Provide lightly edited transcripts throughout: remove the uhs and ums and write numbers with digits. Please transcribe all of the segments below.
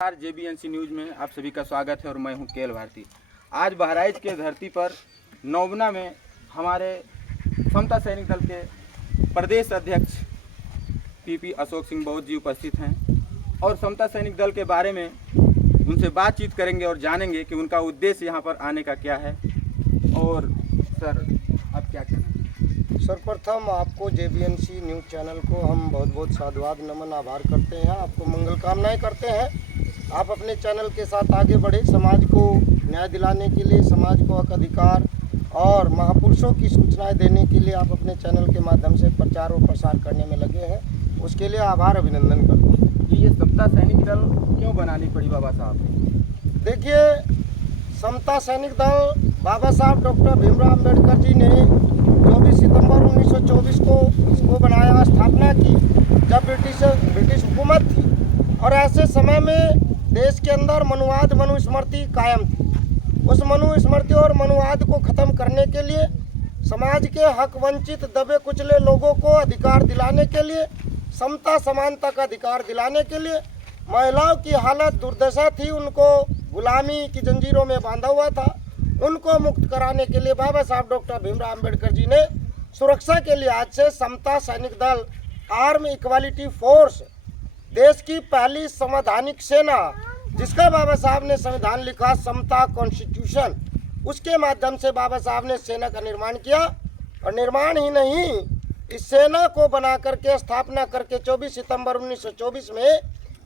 JBNC news में आप सभी का स्वागत है और मैं हूं केएल भारती। आज बहराइच के धरती पर नौबना में हमारे समता सैनिक दल के प्रदेश अध्यक्ष PP अशोक सिंह बौद्ध जी उपस्थित हैं और समता सैनिक दल के बारे में उनसे बातचीत करेंगे और जानेंगे कि उनका उद्देश्य यहां पर आने का क्या है। और सर, आप क्या कहना? सर्वप्रथम आपको JBNC न्यूज़ चैनल को हम बहुत बहुत साधुवाद नमन आभार करते हैं, आपको मंगल कामनाएं करते हैं। आप अपने चैनल के साथ आगे बढ़े, समाज को न्याय दिलाने के लिए, समाज को हक अधिकार और महापुरुषों की सूचनाएं देने के लिए आप अपने चैनल के माध्यम से प्रचार और प्रसार करने में लगे हैं, उसके लिए आभार अभिनंदन करते हैं। ये समता सैनिक दल क्यों बनानी पड़ी बाबा साहब? देखिए, समता सैनिक दल बाबा साहब डॉक्टर भीमराव अम्बेडकर जी ने 24 सितंबर 1924 को इसको बनाया, स्थापना की जब ब्रिटिश हुकूमत थी और ऐसे समय में देश के अंदर मनुवाद मनुस्मृति कायम थी। उस मनुस्मृति और मनुवाद को ख़त्म करने के लिए, समाज के हक वंचित दबे कुचले लोगों को अधिकार दिलाने के लिए, समता समानता का अधिकार दिलाने के लिए, महिलाओं की हालत दुर्दशा थी, उनको गुलामी की जंजीरों में बांधा हुआ था, उनको मुक्त कराने के लिए बाबा साहब डॉक्टर भीमराव अम्बेडकर जी ने सुरक्षा के लिए आज से समता सैनिक दल आर्म इक्वालिटी फोर्स, देश की पहली संवैधानिक सेना जिसका बाबा साहब ने संविधान लिखा, समता कॉन्स्टिट्यूशन, उसके माध्यम से बाबा साहब ने सेना का निर्माण किया। और निर्माण ही नहीं, इस सेना को बना करके स्थापना करके 24 सितंबर 1924 में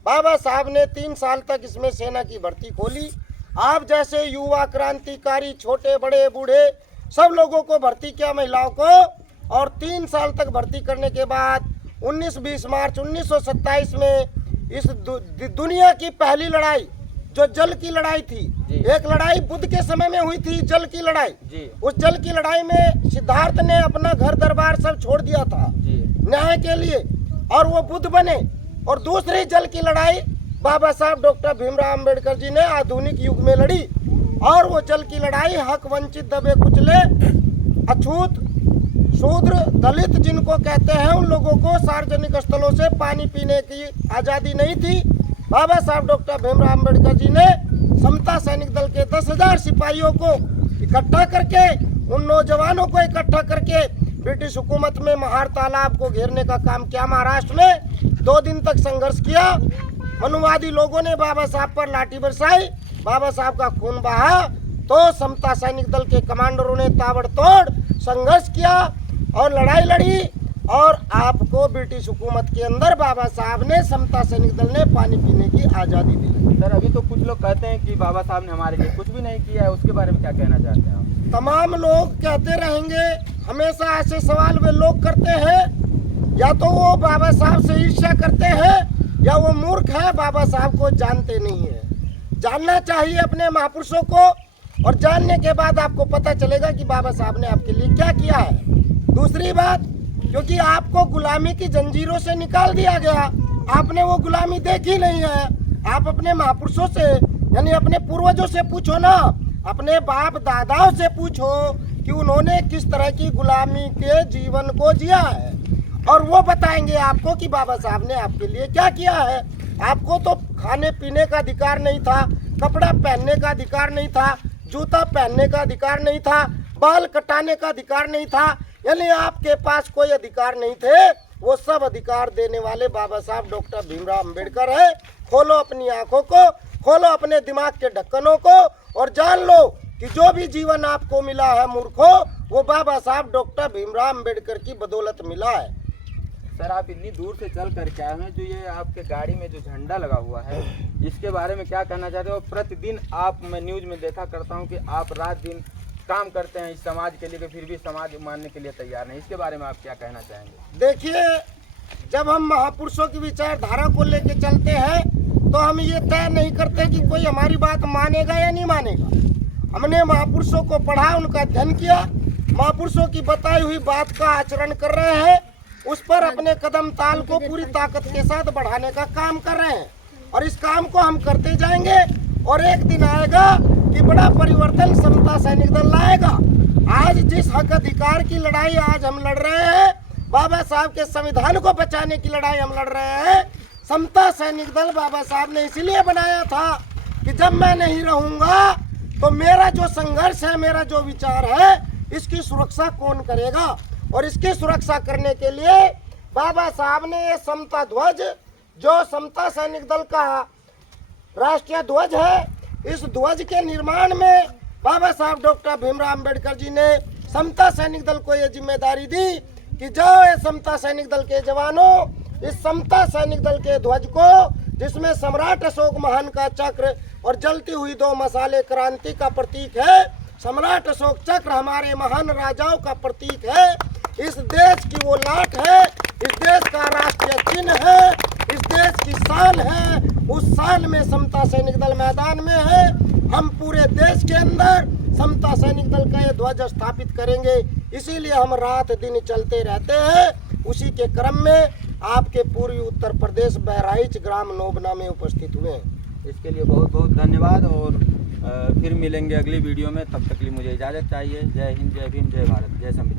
बाबा साहब ने 3 साल तक इसमें सेना की भर्ती खोली। आप जैसे युवा क्रांतिकारी, छोटे बड़े बूढ़े सब लोगों को भर्ती किया, महिलाओं को, और 3 साल तक भर्ती करने के बाद 19-20 मार्च 1927 में इस दुनिया की पहली लड़ाई, जो जल की लड़ाई थी, एक लड़ाई बुद्ध के समय में हुई थी, जल की लड़ाई। उस जल की लड़ाई में सिद्धार्थ ने अपना घर दरबार सब छोड़ दिया था न्याय के लिए और वो बुद्ध बने। और दूसरी जल की लड़ाई बाबा साहब डॉक्टर भीमराव अम्बेडकर जी ने आधुनिक युग में लड़ी और वो जल की लड़ाई हक वंचित दबे कुचले अछूत शूद्र दलित जिनको कहते हैं, उन लोगों को सार्वजनिक स्थलों से पानी पीने की आज़ादी नहीं थी। बाबा साहब डॉक्टर भीमराव अम्बेडकर जी ने समता सैनिक दल के 10,000 सिपाहियों को इकट्ठा करके, उन नौजवानों को इकट्ठा करके ब्रिटिश हुकूमत में महार तालाब को घेरने का काम किया। महाराष्ट्र में 2 दिन तक संघर्ष किया। मनुवादी लोगों ने बाबा साहब पर लाठी बरसाई, बाबा साहब का खून बहा, तो समता सैनिक दल के कमांडरों ने ताबड़तोड़ संघर्ष किया और लड़ाई लड़ी और आपको ब्रिटिश हुकूमत के अंदर बाबा साहब ने, समता सैनिक दल ने पानी पीने की आज़ादी दी। सर, अभी तो कुछ लोग कहते हैं कि बाबा साहब ने हमारे लिए कुछ भी नहीं किया है, उसके बारे में क्या कहना चाहते हैं आप? तमाम लोग कहते रहेंगे, हमेशा ऐसे सवाल वे लोग करते हैं, या तो वो बाबा साहब से ईर्ष्या करते हैं या वो मूर्ख है, बाबा साहब को जानते नहीं है। जानना चाहिए अपने महापुरुषों को, और जानने के बाद आपको पता चलेगा कि बाबा साहब ने आपके लिए क्या किया है। दूसरी बात, क्योंकि आपको गुलामी की जंजीरों से निकाल दिया गया, आपने वो गुलामी देखी नहीं है। आप अपने महापुरुषों से, यानी अपने पूर्वजों से पूछो ना, अपने बाप दादाओं से पूछो कि उन्होंने किस तरह की गुलामी के जीवन को जिया है, और वो बताएंगे आपको कि बाबा साहब ने आपके लिए क्या किया है। आपको तो खाने पीने का अधिकार नहीं था, कपड़ा पहनने का अधिकार नहीं था, जूता पहनने का अधिकार नहीं था, बाल कटाने का अधिकार नहीं था, यानी आपके पास कोई अधिकार नहीं थे। वो सब अधिकार देने वाले बाबा साहब डॉक्टर भीमराव अम्बेडकर है। खोलो अपनी आंखों को, खोलो अपने दिमाग के ढक्कनों को और जान लो कि जो भी जीवन आपको मिला है मूर्खों, वो बाबा साहब डॉक्टर भीमराव अम्बेडकर की बदौलत मिला है। सर, आप इतनी दूर से चल कर क्या है, जो ये आपके गाड़ी में जो झंडा लगा हुआ है, इसके बारे में क्या कहना चाहते हो? प्रतिदिन आप, मैं न्यूज़ में देखा करता हूँ कि आप रात दिन काम करते हैं इस समाज के लिए, फिर भी समाज मानने के लिए तैयार नहीं, इसके बारे में आप क्या कहना चाहेंगे? देखिए, जब हम महापुरुषों की विचारधारा को लेके चलते हैं तो हम ये तय नहीं करते कि कोई हमारी बात मानेगा या नहीं मानेगा। हमने महापुरुषों को पढ़ा, उनका अध्ययन किया, महापुरुषों की बताई हुई बात का आचरण कर रहे हैं, उस पर अपने कदम ताल को पूरी ताकत के साथ बढ़ाने का काम कर रहे हैं, और इस काम को हम करते जाएंगे और एक दिन आएगा कि बड़ा परिवर्तन समता सैनिक दल लाएगा। आज जिस हक अधिकार की लड़ाई आज हम लड़ रहे हैं, बाबा साहब के संविधान को बचाने की लड़ाई हम लड़ रहे हैं, समता सैनिक दल बाबा साहब ने इसलिए बनाया था कि जब मैं नहीं रहूंगा तो मेरा जो संघर्ष है, मेरा जो विचार है, इसकी सुरक्षा कौन करेगा। और इसकी सुरक्षा करने के लिए बाबा साहब ने ये समता ध्वज, जो समता सैनिक दल का राष्ट्रीय ध्वज है, इस ध्वज के निर्माण में बाबा साहब डॉक्टर भीमराव अंबेडकर जी ने समता सैनिक दल को ये जिम्मेदारी दी कि जाओ ये समता सैनिक दल के जवानों, इस समता सैनिक दल के ध्वज को, जिसमें सम्राट अशोक महान का चक्र और जलती हुई 2 मसाले क्रांति का प्रतीक है, सम्राट अशोक चक्र हमारे महान राजाओं का प्रतीक है, इस देश की वो लाट है, इस देश का राष्ट्रीय चिन्ह है, इस देश की शान है, उस शान में समता सैनिक दल मैदान में है। हम पूरे देश के अंदर समता सैनिक दल का ये ध्वज स्थापित करेंगे, इसीलिए हम रात दिन चलते रहते हैं। उसी के क्रम में आपके पूर्वी उत्तर प्रदेश बहराइच ग्राम नोबना में उपस्थित हुए हैं। इसके लिए बहुत बहुत धन्यवाद और फिर मिलेंगे अगली वीडियो में। तब तक के लिए मुझे इजाज़त चाहिए। जय हिंद, जय भीम, जय भारत, जय संविधान।